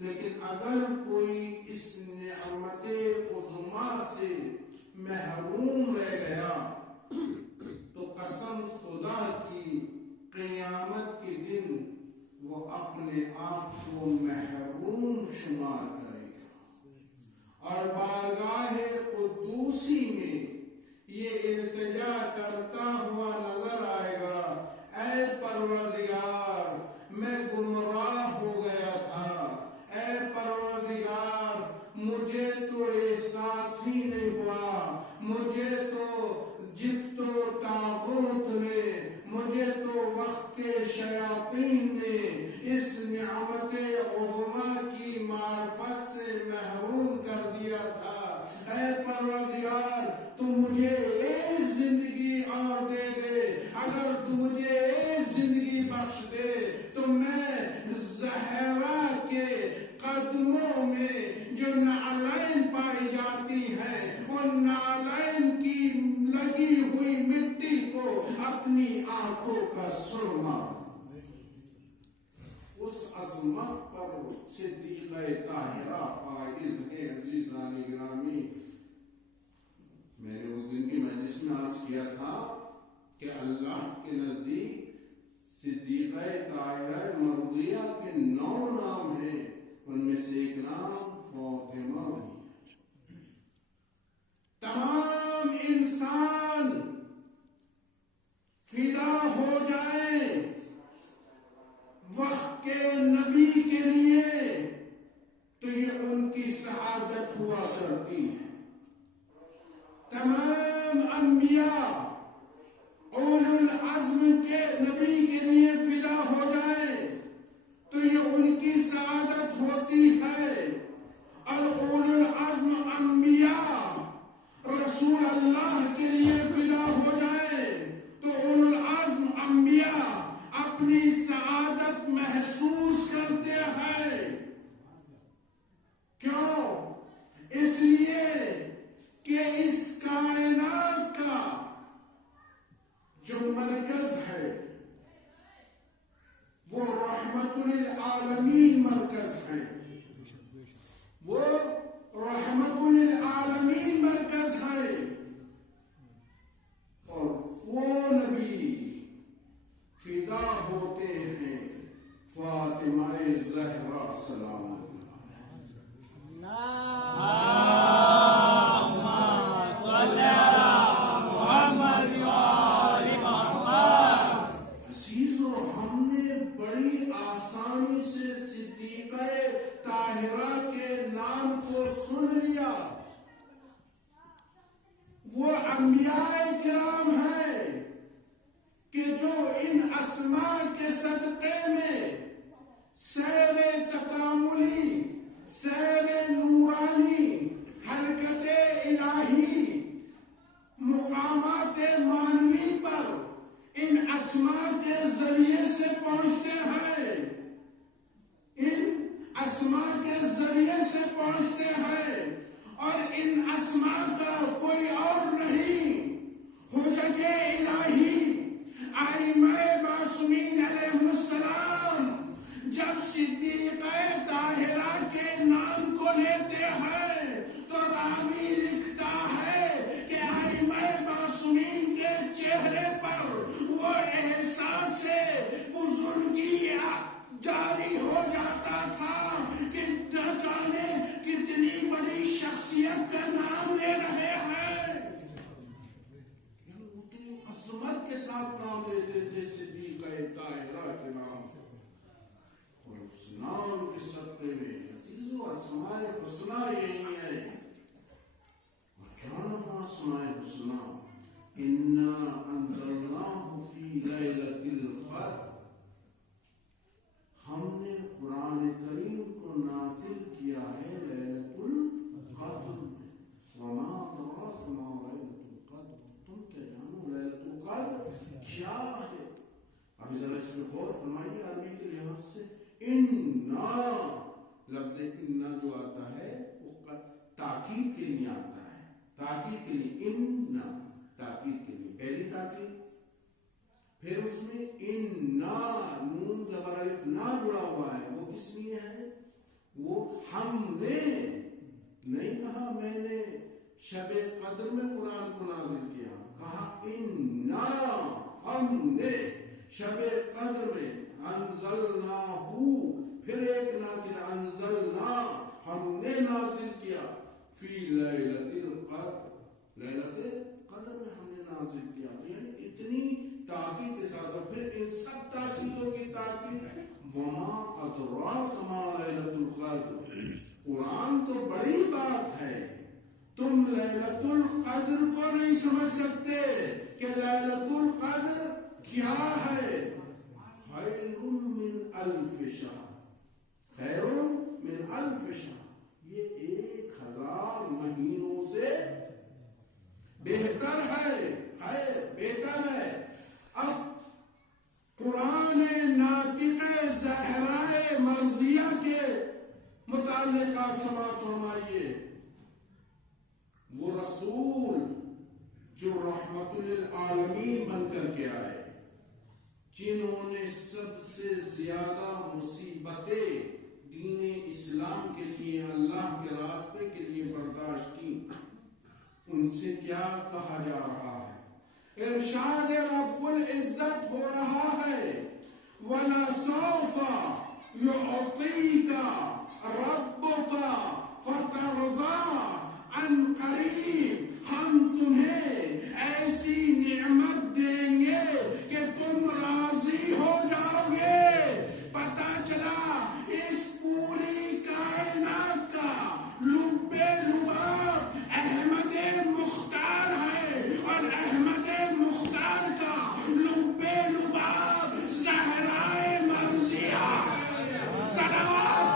لیکن اگر کوئی اس نعمت عظما سے محروم رہ گیا تو قسم خدا کی قیامت کے دن وہ اپنے آپ کو محروم شمار کرے گا اور بارگاہ قدوسی میں یہ التجا کرتا ہوا نظر آئے گا، اے پروردگار میں گمراہ ہو گیا تھا، اے پروردگار مجھے تو احساس ہی نہیں ہوا، مجھے تو جبت و طاغوت میں، مجھے تو وقت کے شیاطین نے اس نعمت عظما کی معرفت سے محروم کر دیا تھا۔ اے پروردگار تو مجھے ایک زندگی اور دے دے، اگر تو مجھے ایک زندگی بخش دے تو میں زہرا کے قدموں میں جو نعلین پائی جاتی ہیں ان نعلین کی لگی ہوئی مٹی کو اپنی آنکھوں کا سرما، اس عظمت پر صدیقہ طاہرہ فائز ہے۔ عزیزان گرامی، میں نے اس دن کی مجلس میں عرض کیا تھا کہ اللہ کے نزدیک صدیقہ طاہرہ مرضیہ کے 9 نام ہیں، ان میں سے ایک نام فاطمہ ہے۔ تمام انسان فدا ہو جائیں وقت کے نبی کے لیے تو یہ ان کی سعادت ہوا کرتی ہے۔ تمام انبیاء اولو العزم کے نبی کے لیے فدا ہو جائیں تو یہ ان کی سعادت ہوتی ہے، اور اولو العزم انبیاء رسول اللہ کے لیے فدا ہو جائیں تو اولو العزم انبیاء اپنی سعادت محسوس کرتے ہیں۔ کیوں؟ اس لیے کہ اس کائنات کا جو مرکز ہے وہ رحمت للعالمین مرکز ہے، وہ رحمت للعالمین مرکز ہے، اور وہ نبی فدا ہوتے ہیں فاطمہ زہرا سلام وہ انبیاء کرام ہیں کہ جو ان اسماء کے صدقے میں سیر تکاملی، سیر نورانی، حرکت الہی، مقامات معنوی پر ان اسماء کے ذریعے سے پہنچتے ہیں، ان اسماء کے ذریعے سے پہنچتے ہیں، اور ان اسماء کا کوئی اور نہیں، حجج الہی ائمہ معصومین علیہ السلام جب صدیقہ طاہرہ کے نام کو لیتے ہیں تو راوی لکھتا ہے کہ ائمہ معصومین کے چہرے پر وہ احساس بزرگی جاری ہو جاتا تھا کہ نہ جانے کتنی بڑی شخصیت کا نام لے رہے ہیں۔ اتنی عظمت کے ساتھ نام لیتے تھے صدیقہ طاہرہ کے نام، اور اس نام کے صدقے میں عزیزو اسماء الحسنی یہی ہے۔ اور کیا نام اسماء الحسنی؟ انا انزلناہ فی لیلۃ القدر، ہم نے قرآن کریم کو نازل کیا ہے لیلۃ القدر میں۔ وما ادراک ما لیلۃ القدر، تم کیا جانو لیلۃ القدر کیا ہے؟ ابھی ذرا اس میں غور فرمائیے عربی کے لحاظ سے۔ انا، لفظ انا جو آتا ہے وہ تاکید کے لیے آتا ہے، تاکید کے لیے، انا تاکید کے لیے، پہلی تاکید، پھر اس میں انا نون زبر الف نا جڑا ہوا ہے، وہ کس لیے ہے؟ وہ ہم نے نہیں کہا میں نے شب قدر میں قرآن کو نازل کیا، کہا انا ہم نے شب قدر میں انزلناہ، پھر ایک ناقص انزلنا ہم نے نازل کیا، فی لیلۃ القدر، لیلۃ قدر میں ہم نے نازل کیا۔ یعنی اتنی تاکید کے ساتھ، اور پھر ان سب تاکیدوں کی تاکید وما ادراک ما لیلۃ القدر، قرآن تو بڑی بات ہے، تم لیلۃ القدر کو نہیں سمجھ سکتے کہ لیلۃ القدر کیا ہے؟ خیر من الف شہر، خیر من الف شہر، یہ 1000 مہینوں سے بہتر ہے، خیر بہتر ہے۔ اب قرآن ناطق زہرائے مرضیہ کے متعلق آپ سماعت فرمائیے، وہ رسول جو رحمت للعالمین بن کر کے آئے، جنہوں نے سب سے زیادہ مصیبتیں دین اسلام کے لیے، اللہ کے راستے کے لیے برداشت کی، ان سے کیا کہا جا رہا ہے؟ ارشاد رب العزت ہو رہا ہے، وَلَسَوْفَ يُعْطِيكَ رَبُّكَ فَتَرْضَىٰ، عن قریب ہم تمہیں ایسی نعمت دیں گے کہ تم راضی ہو جاؤ گے۔ پتہ چلا اس پوری کائنات کا لب لباب احمد مختار ہے، اور احمد مختار کا لب لباب زہرائے مرضیہ ہے۔ صلوات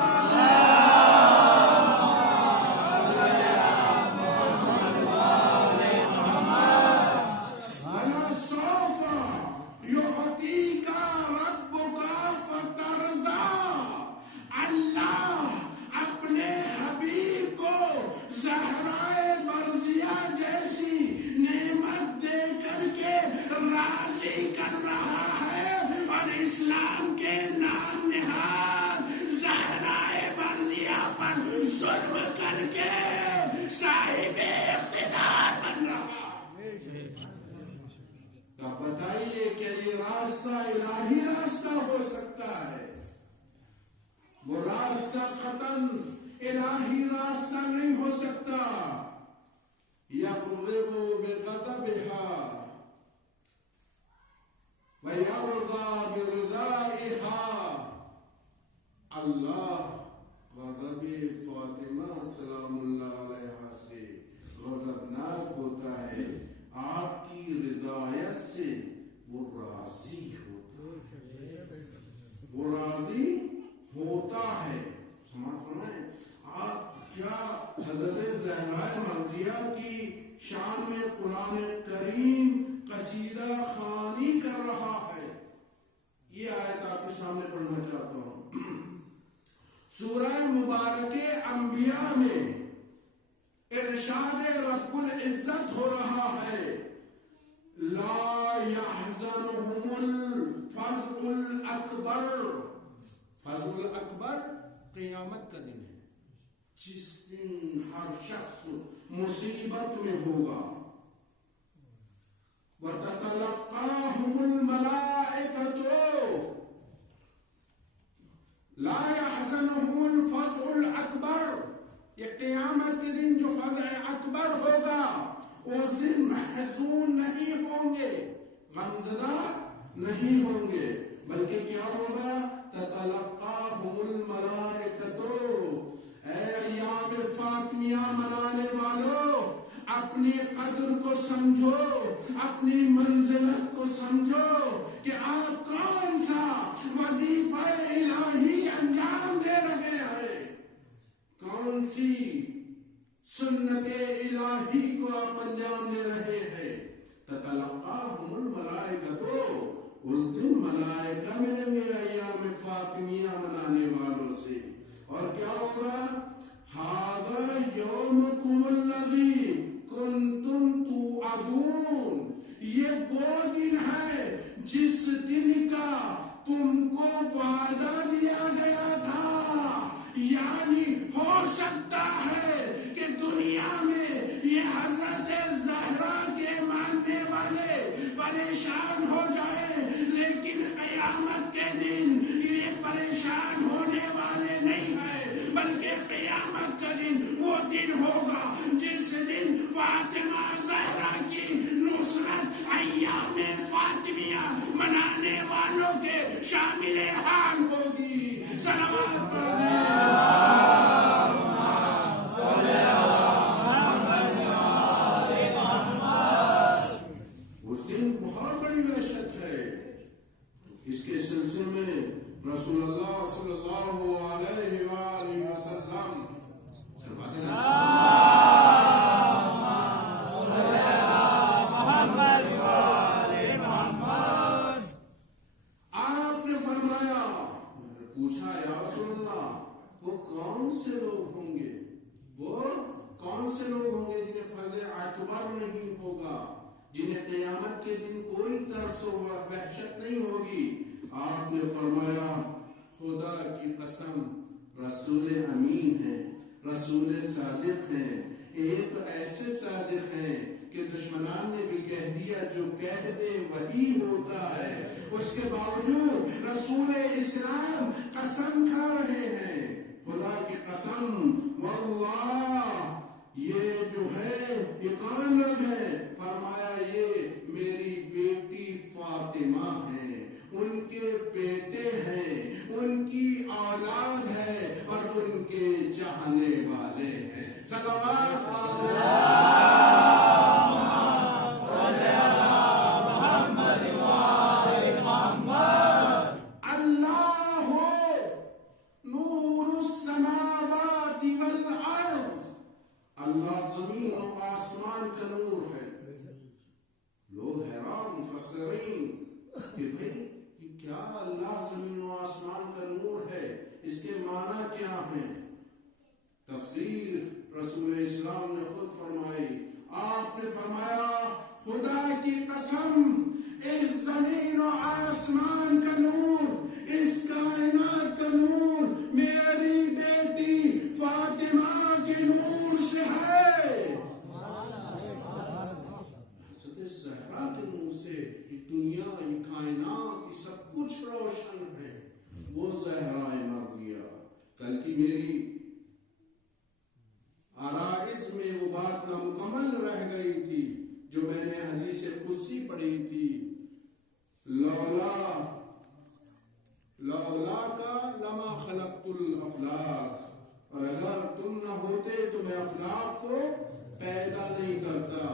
اسلام کے نام نہاد زہرائے مرضیہ پر ظلم کر کے صاحب اقتدار بن رہا۔ تو بتائیے کہ یہ راستہ الہی راستہ ہو سکتا ہے؟ وہ راستہ قطعاً الہی راستہ نہیں ہو سکتا۔ یغضب بغضبها وَيَرْضَى بِرِضَائِهَا، اللہ غضب فاطمہ سلام اللہ علیہ سے غضبناک ہوتا ہے، آپ کی رضایت سے وہ راضی ہوتا ہے۔ سمجھ فرمائیں آپ کیا حضرت زہرائے مرضیہ کی شان میں قرآن کریم قصیدہ خوانی کر رہا ہے۔ یہ آیت آپ کے سامنے پڑھنا چاہتا ہوں۔ سورہ مبارکہ انبیاء میں ارشاد رب العزت ہو رہا ہے، لا يحزنهم الفزع الاکبر۔ فزع الاکبر قیامت کا دن ہے، جس دن ہر شخص مصیبت میں ہوگا۔ وَتَتَلَقَّاهُمُ الْمَلَائِكَةُ، لا يحزنهم الفزع الاکبر، یہ قیامت کے دن جو فزع اکبر ہوگا، اس دن محزون نہیں ہوں گے، غمزدہ نہیں ہوں گے، بلکہ کیا ہوگا؟ تَتَلَقَّاهُمُ الْمَلَائِكَةُ، اے ایام فاطمیہ منانے والو، اپنی قدر کو سمجھو، اپنی منزلت کو سمجھو کہ آپ کون سا وظیفہ الہی انجام دے رہے ہیں، کون سی سنت الہی کو آپ انجام دے رہے ہیں۔ تتلقاہم الملائکۃ، اس دن ملائکہ ملیں گے ایام فاطمیہ منانے والوں سے، اور کیا ہوگا؟ ھذا یومکم الذی کنتم توعدون، یہ وہ دن ہے جس دن کا تم کو وعدہ دیا گیا تھا، یعنی ہو خبر نہیں ہوگا، جنہیں قیامت کے دن کوئی ترس و وحشت نہیں ہوگی۔ آپ نے فرمایا خدا کی قسم رسول امین ہے، رسول صادق ہیں، ایک تو ایسے صادق ہیں کہ دشمنان نے بھی کہہ دیا جو کہہ دے وہی ہوتا ہے، اس کے باوجود رسول اسلام قسم کھا رہے ہیں، خدا کی قسم واللہ یہ جو ہے یہ کون لوگ ہے؟ فرمایا یہ میری بیٹی فاطمہ ہے، ان کے بیٹے ہیں، ان کی اولاد ہے اور ان کے چاہنے والے ہیں۔ صلوات اللہ زمین و آسمان کا نور ہے۔ لوگ حیران مفسرین کہ بھئی یہ کیا اللہ زمین و آسمان کا نور ہے، اس کے معنی کیا ہیں؟ تفسیر رسول اسلام نے خود فرمائی، آپ نے فرمایا خدا کی قسم اس زمین و آسمان کا نور، اس کائنات کا نور میری بیٹی فاطمہ کے نور سے ہے، حضرت زہرا کے نور سے یہ دنیا، یہ کائنات، یہ سب کچھ روشن ہے۔ وہ زہرا مرضیہ کل کی میری آرائز میں وہ بات نامکمل رہ گئی تھی جو میں نے حدیث قدسی پڑھی تھی، لولا کا لما خلقت الافلاق، اور اگر تم نہ ہوتے تو میں افلاق کو پیدا نہیں کرتا،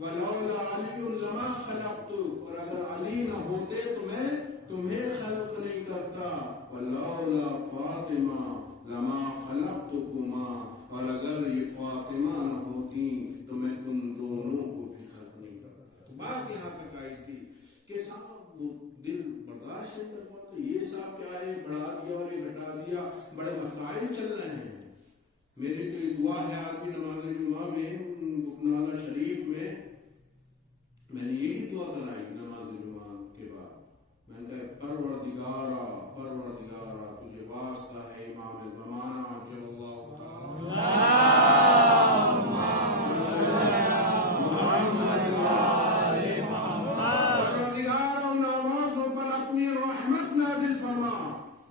ولولا علی لما خلقت، اور اگر علی نہ ہوتے تو میں تمہیں خلق نہیں کرتا، ولولا فاطمہ لما خلقتکما، اور اگر یہ فاطمہ نہ ہوتی تو میں تم دونوں کو بھی خلق نہیں کرتا۔ تو بات یہاں تک آئی تھی کہ صاحب وہ دل برداشت نہیں کر پاتے، یہ صاحب کیا ہے بڑھا دیا اور یہ گھٹا دیا، بڑے مسائل چل رہے ہیں۔ میری تو یہ دعا ہے آج بھی نماز جمعہ میں بکنالہ شریف میں نے یہی دعا کرائی نماز جمعہ کے بعد، میں نے کہا پروردگارا تجھے واسطہ ہے امام زمانہ جل اللہ تعالی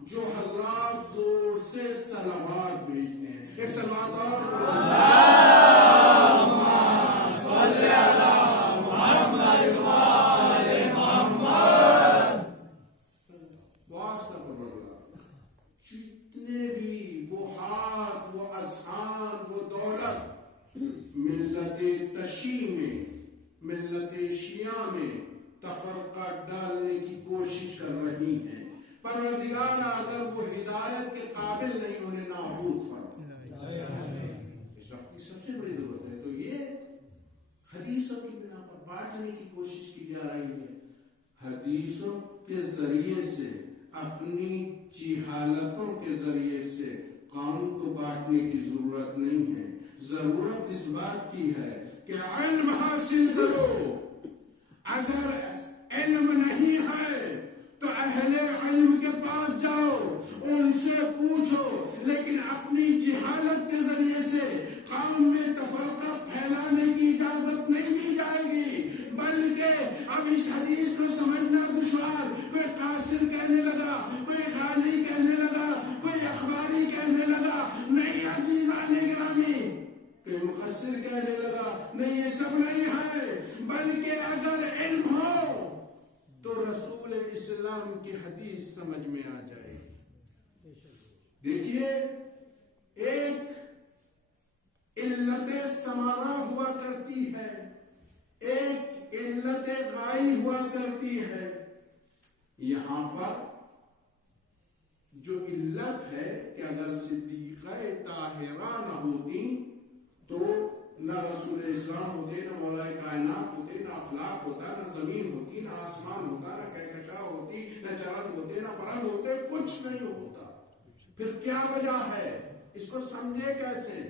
جو حضرات زور سے صلوات بھیجتے ہیں، ایک صلوات اور صلی علی محمد وآل محمد، واسطہ پروردگار جتنے بھی وہ ہاتھ، وہ اذہان، وہ دولت ملت تشیع میں، ملت شیعہ میں تفرقہ ڈالنے کی کوشش کر رہی ہیں، پروردگار اگر وہ ہدایت کے قابل نہیں انہیں نابود فرما۔ اس وقت کی سب سے بڑی ضرورت ہے، تو یہ حدیثوں کی بنا پر بانٹنے کی کوشش کی جا رہی ہے۔ حدیثوں کے ذریعے سے، اپنی جہالتوں کے ذریعے سے قوم کو بانٹنے کی ضرورت نہیں ہے، ضرورت اس بات کی ہے کہ علم حاصل کرو۔ اگر علم نہیں ہے تو اہل علم کے پاس جاؤ، ان سے پوچھو، لیکن اپنی جہالت کے ذریعے سے قوم میں تفرقہ پھیلانے کی اجازت نہیں دی جائے گی، بلکہ اب اس حدیث کو سمجھنا دشوار، کوئی قاصر کہنے لگا، کوئی غالی کہنے لگا، کوئی اخباری کہنے لگا، نہیں عزیزان گرامی، کوئی مقصر کہنے لگا، نہیں یہ سب نہیں ہے، بلکہ اگر علم ہو تو رسول اسلام کی حدیث سمجھ میں آ جائے۔ دیکھیے ایک علت سمارا ہوا کرتی ہے، ایک علت غائی ہوا کرتی ہے۔ یہاں پر جو علت ہے کہ اگر صدیقہ طاہرہ نہ ہوتی تو نہ رسول اسلام ہوتے، نہ مولا کائنات ہوتے، نہ اخلاق ہوتا، نہ زمین ہوتی، نہ آسمان ہوتا، نہ کہکشاں ہوتی، نہ چرند ہوتے، نہ پرند ہوتے، کچھ نہیں ہوتا۔ پھر کیا وجہ ہے؟ اس کو سمجھے کیسے؟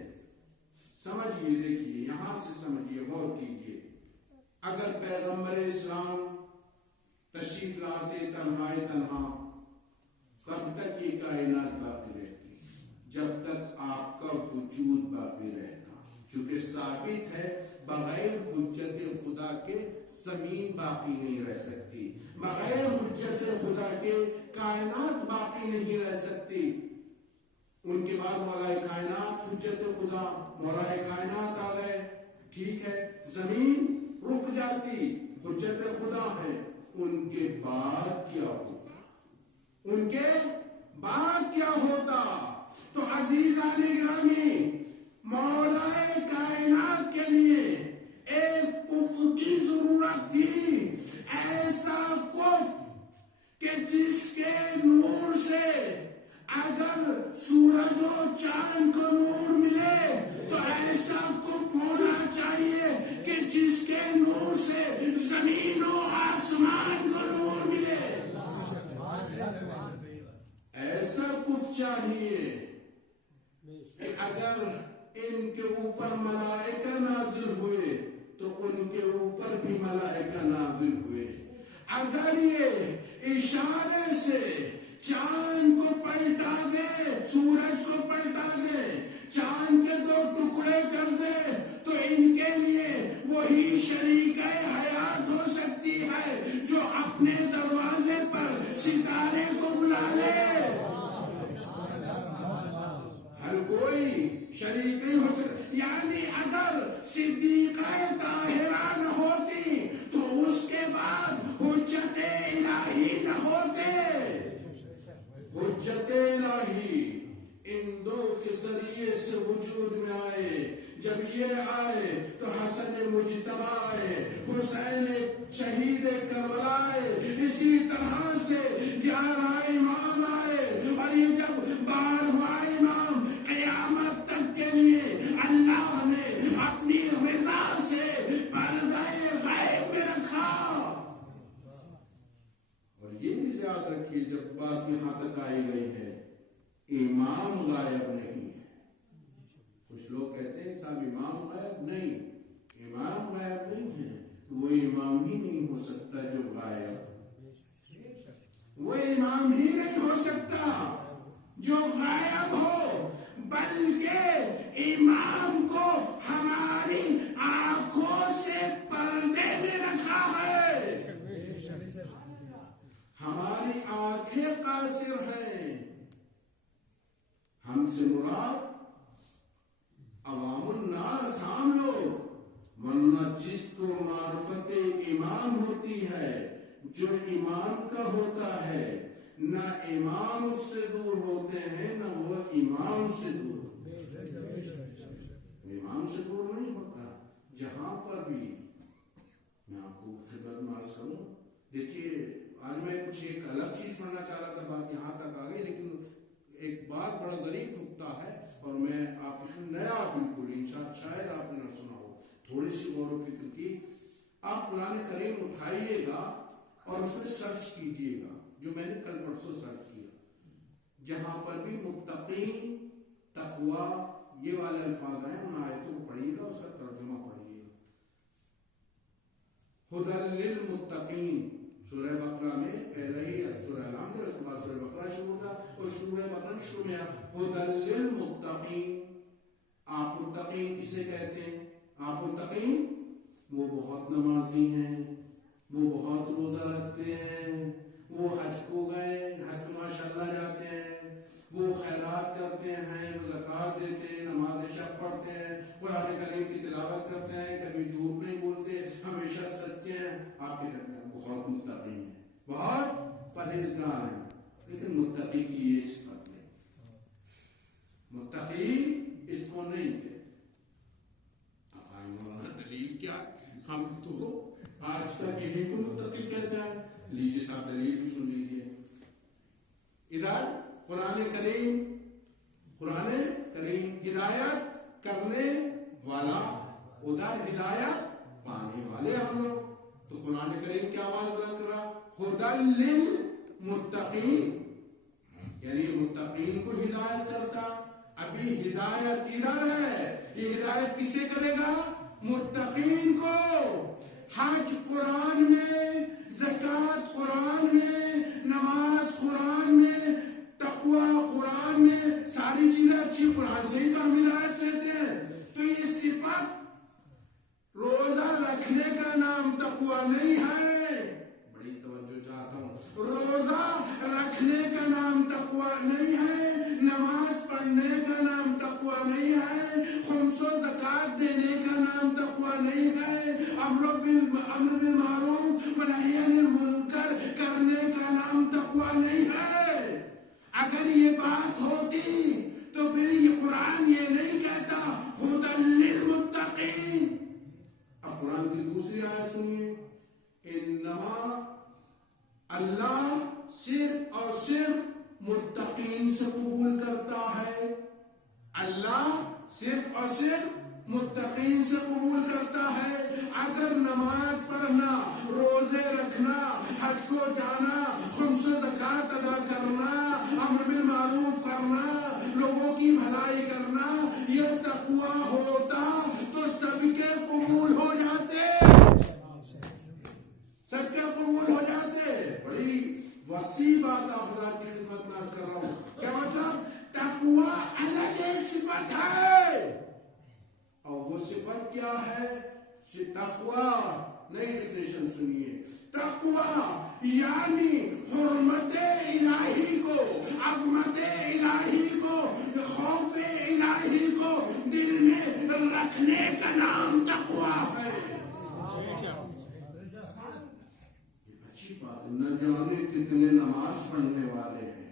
سمجھیے، دیکھیے یہاں سے سمجھیے، غور کیجیے. اگر پیغمبر اسلام تشریف لاتے تنہائے تنہا، کب تک یہ کائنات باقی رہتی؟ جب تک آپ کا وجود باقی رہتا. چونکہ ثابت ہے بغیر حجت خدا کے زمین باقی نہیں رہ سکتی، بغیر حجت خدا کے کائنات باقی نہیں رہ سکتی. ان کے بعد مولا کائنات حجت خدا، مولا کائنات آ گئے، ٹھیک ہے، زمین رک جاتی، حجت خدا ہے. ان کے بعد کیا ہوتا؟ ان کے بعد کیا ہوتا؟ تو عزیزان گرامی، مولا کائنات کے لیے ایک کف کی ضرورت تھی، ایسا کف کہ جس کے نور سے اگر سورج و چاند کو نور ملے تو ایسا کف ہونا چاہیے کہ جس کے نور سے زمین و آسمان کو نور ملے. ایسا کف چاہیے. اگر ان کے اوپر ملائکہ نازل ہوئے تو ان کے اوپر بھی ملائکہ نازل ہوئے. اگر یہ اشارے سے چاند کو پلٹا دے، سورج کو پلٹا دے، چاند کے 2 ٹکڑے کر دے، تو ان کے لیے وہی شریک حیات ہو سکتی ہے جو اپنے دروازے پر ستارے کو بلا لے. ہر کوئی شریک نہیں ہو سکتا. یعنی اگر صدیقہ طاہرہ نہ ہوتی تو اس کے بعد حجت الہی نہ ہوتے. حجت الہی ان 2 کے ذریعے سے وجود میں آئے. جب یہ آئے تو حسن مجتبی آئے، حسین شہید کربلا آئے، اسی طرح سے 11 امام آئے. اور یہ جب 12واں امام قیامت تک کے لیے اللہ نے اپنی رضا سے پردہ غیب میں رکھا. اور یہ بھی یاد رکھیے، جب بات یہاں تک آئی گئی ہے، امام غائب نہیں ہے. کچھ لوگ کہتے ہیں صاحب امام غائب نہیں، امام غائب نہیں ہے. وہ امام ہی نہیں ہو سکتا جو غائب، وہ امام ہی نہیں ہو سکتا جو غائب ہو، بلکہ امام کو ہماری آنکھوں سے پردے میں رکھا ہے. ہماری آنکھیں قاصر ہیں. ہم سے مراد عوام الناس، عام لوگ. ورنہ جس کو معرفت امام ہوتی ہے، جو امام کا ہوتا ہے، نہ امام اس سے دور ہوتے ہیں نہ وہ امام سے دور ہوتے ہیں. امام سے دور نہیں ہوتا. جہاں پر بھی میں آپ کو خدمت میں عرض کروں، دیکھیے آج میں کچھ ایک الگ چیز پڑھنا چاہ رہا تھا، بات یہاں تک آ گئی، لیکن ایک بات بڑا ظریف نکتہ ہے اور میں آپ کو نیا بالکل شاید آپ نے نہ سنا ہو، تھوڑی سی غور و فکر کی. آپ قرآن کریم اٹھائیے گا اور اس میں سرچ کیجیے گا، جو میں نے کل پرسوں سرچ کیا. جہاں پر بھی متقین، تقوی، یہ والے الفاظ ہیں، ان آیتوں کو پڑھیے گا، اس کا ترجمہ پڑھیے گا. ہدی للمتقین سورہ بقرہ میں پہلے ہی سورہ الحمد ہے، اس کے بعد سورہ بقرہ شروع ہوتا اور سورہ بقرہ شروع میں ہدی للمتقین. آپ متقین کسے کہتے ہیں؟ آپ متقین وہ بہت نمازی ہیں، وہ بہت روزہ رکھتے ہیں، وہ حج کو گئے، حج ماشاءاللہ جاتے ہیں، وہ خیرات کرتے ہیں، وہ زکوٰۃ دیتے ہیں، نماز شب پڑھتے ہیں، قرآن کریم کی تلاوت کرتے ہیں، کبھی جھوٹ نہیں بولتے، ہمیشہ سچے ہیں. آپ کے کہتے ہیں بہت متقی ہیں، بہت پرہیزگار ہیں. لیکن متقی کی یہ صفت نہیں، متقی اس کو نہیں کہتے. دلیل کیا؟ ہم تو آج تک یہی کو متقی کہتے ہیں. لیجیے صاحب دلیل بھی سن لیجیے. ادھر قرآن کریم ہدایت کرنے والا، ادھر ہدایت پانے والے ہم لوگ. تو قرآن کریم کیا آواز بلند کر رہا؟ ہدی للمتقین، یعنی متقین کو ہدایت کرتا. ابھی ہدایت ادھر ہے. یہ ہدایت کسے کرے گا؟ متقین کو. حج قرآن میں، زکوٰۃ قرآن میں، نماز قرآن میں، تقوی قرآن میں، ساری چیزیں اچھی قرآن سے ہی تو ہم ہدایت لیتے ہیں. تو یہ صفت روزہ رکھنے کا نام تقوی نہیں ہے. بڑی توجہ چاہتا ہوں. روزہ رکھنے کا نام تقوی نہیں ہے، نماز پڑھنے کا نام تقوی نہیں ہے، خمس و زکوٰۃ دینے کا نام تقوی نہیں ہے، امر بالمعروف و نہی عن المنکر کرنے کا نام تقوی نہیں ہے. اگر یہ بات ہوتی تو پھر یہ قرآن یہ نہیں کہتا ہدی للمتقین. اب قرآن کی دوسری آیت سنیے. انما اللہ صرف اور صرف متقین سے قبول کرتا ہے. اللہ صرف اور صرف متقین سے قبول کرتا ہے. اگر نماز پڑھنا، روزے رکھنا، حج کو جانا، خمس و زکوٰۃ ادا کرنا، امر بالمعروف کرنا، لوگوں کی بھلائی کرنا یہ تقوی ہوتا تو سب کے قبول ہو جاتے، سب کے قبول ہو جاتے. بڑی وسیع بات آپ کی خدمت میں عرض کر رہا ہوں. کیا مطلب؟ تقوی الگ ایک صفت ہے، اور وہ صفت کیا ہے؟ تقوی نئی ڈیفینیشن سنیے. تقوی یعنی حرمت الہی کو، عظمت الہی کو، خوف الہی کو دل میں رکھنے کا نام تقوی ہے. اچھی بات. نہ جانے کتنے نماز پڑھنے والے ہیں،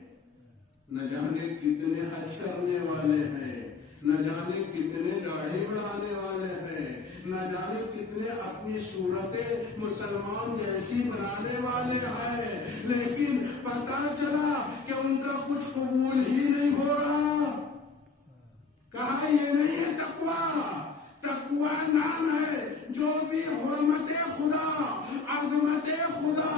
نہ جانے کتنے حج کرنے والے ہیں، نہ جانے کتنے داڑھی بڑھانے والے ہیں، نہ جانے کتنے اپنی صورتیں مسلمان جیسی بنانے والے ہیں، لیکن پتا چلا کہ ان کا کچھ قبول ہی نہیں ہو رہا. کہا یہ نہیں ہے تقوی. تقوی نام ہے جو بھی حرمت خدا، عظمت خدا،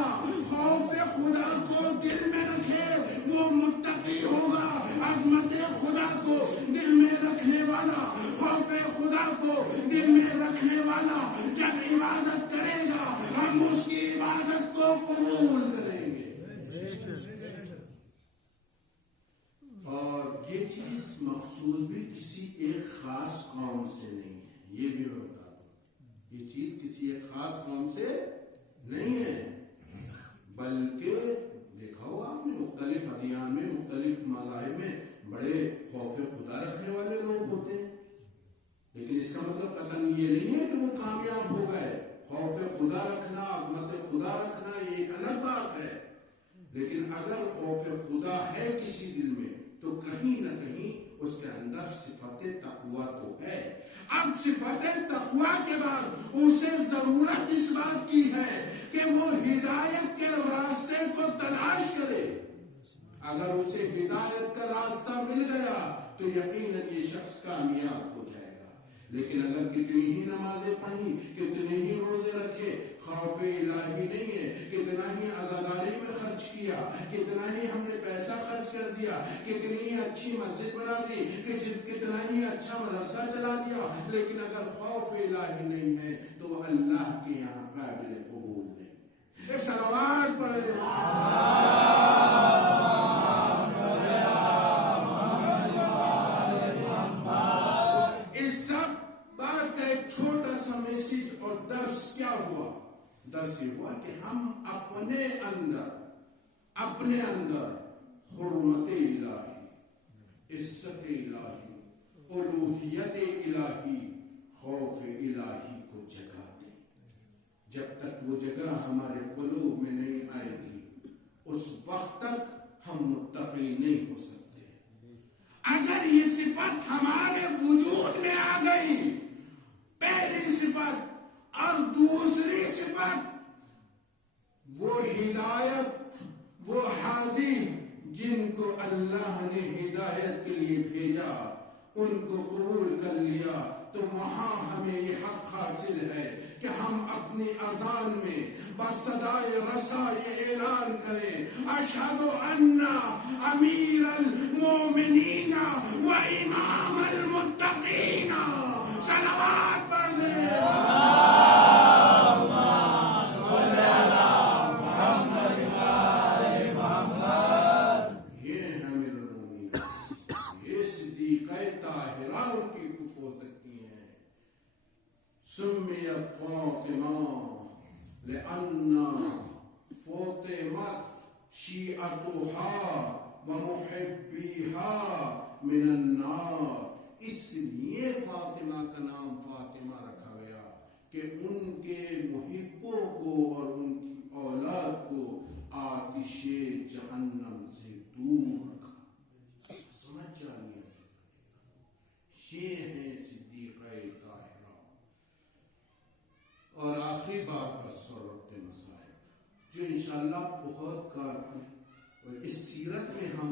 خوف خدا کو دل میں رکھے وہ متقی ہوگا. عظمت خدا کو دل میں رکھنے والا، خوف خدا کو دل میں رکھنے والا جب عبادت کرے گا ہم اس کی عبادت کو قبول کریں گے. اور یہ چیز مخصوص بھی کسی ایک خاص قوم سے نہیں ہے. یہ بھی میں بتا دوں، یہ چیز کسی ایک خاص قوم سے نہیں ہے، بلکہ دیکھا ہو آپ نے مختلف ادیان میں، مختلف مذاہب میں بڑے خوف خدا رکھنے والے لوگ ہوتے ہیں، لیکن اس کا مطلب قطعاً یہ نہیں ہے کہ وہ کامیاب ہو گئے. خوف خدا رکھنا، عظمت خدا رکھنا یہ ایک الگ بات ہے، لیکن اگر خوف خدا ہے کسی دل میں تو کہیں نہ کہیں اس کے اندر صفت تقوی تو ہے. اب صفت تقوی کے بعد اسے ضرورت اس بات کی ہے کہ وہ ہدایت کے راستے کو تلاش کرے. اگر اسے ہدایت کا راستہ مل گیا تو یقیناً یہ شخص کامیاب ہو جائے گا. لیکن اگر کتنی ہی نمازیں پڑھی، کتنے ہی روزے رکھے، خوف الہی نہیں ہے، کتنا ہی عزاداری میں خرچ کیا، کتنا ہی ہم نے پیسہ خرچ کر دیا، کتنی ہی اچھی مسجد بنا دی، کتنا ہی اچھا مدرسہ چلا دیا، لیکن اگر خوف الہی نہیں ہے تو وہ اللہ کے یہاں قابل قبول نہیں. ایک صلوات پڑھے. چھوٹا سا میسج اور درس کیا ہوا؟ درس یہ ہوا کہ ہم اپنے اندر حرمت الہی، عزت الہی، الوہیت الہی، خوف الہی کو جگا دیں. جب تک وہ جگہ ہمارے قلوب میں نہیں آئے گی اس وقت تک ہم متقی نہیں ہو سکتے. اگر یہ صفت ہمارے وجود میں آ گئی، پہلی صفت، اور دوسری صفت وہ ہدایت، وہ ہادی جن کو اللہ نے ہدایت کے لیے بھیجا ان کو قبول کر لیا، تو وہاں ہمیں یہ حق حاصل ہے کہ ہم اپنی اذان میں بصدائے رسا یہ اعلان کریں، اشہد ان امیر المومنین و امام المتقین، صلوات پڑھ دیں۔ یہ ہے امیر المومنین، یہ صدیقہ طاہرہ کی کف ہو سکتی ہیں۔ سمیت فاطمہ لأن فاطمة شیعتها ومحبیها من النار، اس لیے فاطمہ کا نام فاطمہ رکھا گیا کہ ان کے محبوں کو اور ان کی اولاد کو آتش جہنم سے دور رکھا۔ سمجھ جائیے، یہ ہے صدیقہ طاہرہ۔ اور آخری بات بس صورت مسائل جو انشاءاللہ بہت کارکن، اور اس سیرت میں ہم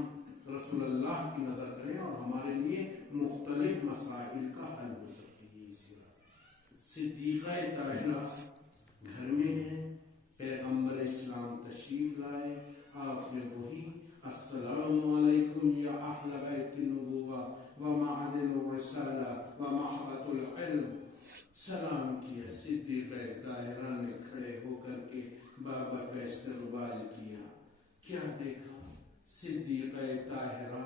رسول اللہ کی نظر کریں اور ہمارے لیے مختلف مسائل کا حل ہو سکتی ہے۔ یہ سیرت صدیقہ طاہرہ گھر میں ہے، پیغمبر اسلام تشریف لائے، آپ نے وہی السلام علیکم یا اہل بیت النبوہ و معدن الرسالہ و محبت العلم سلام کیا۔ صدیقہ طاہرہ نے کھڑے ہو کر کے بابا کا استقبال کیا۔ کیا دیکھا؟ صدیقہ طاہرہ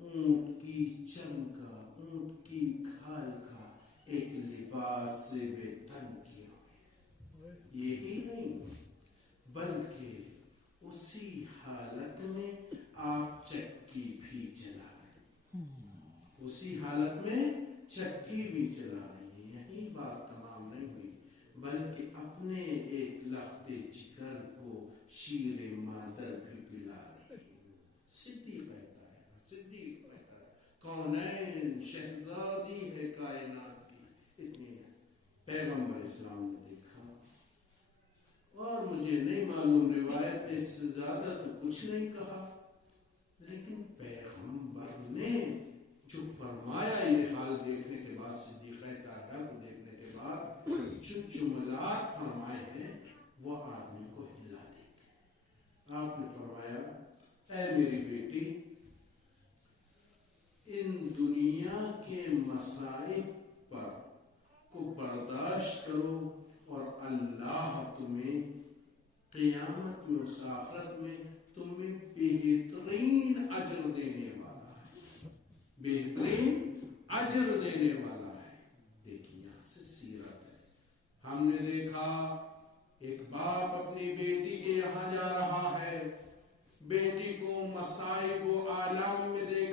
اونٹ کی چم کا، اونٹ کی کھال کا ایک لباس سے بے تن کیا۔ یہی نہیں بلکہ اسی حالت میں آپ چکی بھی چلا رہے، اسی حالت میں چکی بھی چلا رہے۔ یہی بات تمام نہیں ہوئی، بلکہ اپنے ایک لخت جگر کو شیر مادر بھی پلا رہی۔ صدیقہ طاہرہ، صدیقہ طاہرہ کونین شہزادی ہے کائنات کی، اتنی پیغمبر اسلام نے دیکھا۔ اور مجھے نہیں معلوم روایت نے اس سے زیادہ تو کچھ نہیں کہا، لیکن پیغمبر نے جو فرمایا یہ حال دیکھنے کے بعد، صدیقہ طاہرہ کو دیکھنے کے بعد جو جملات فرمائے ہیں وہ آدمی کو ہلا دیتے ہیں۔ آپ نے فرمایا، اے میری بیٹی، ان دنیا کے مصائب پر کو برداشت کرو اور اللہ تمہیں قیامت میں اس آخرت میں تمہیں بہترین اجر دینے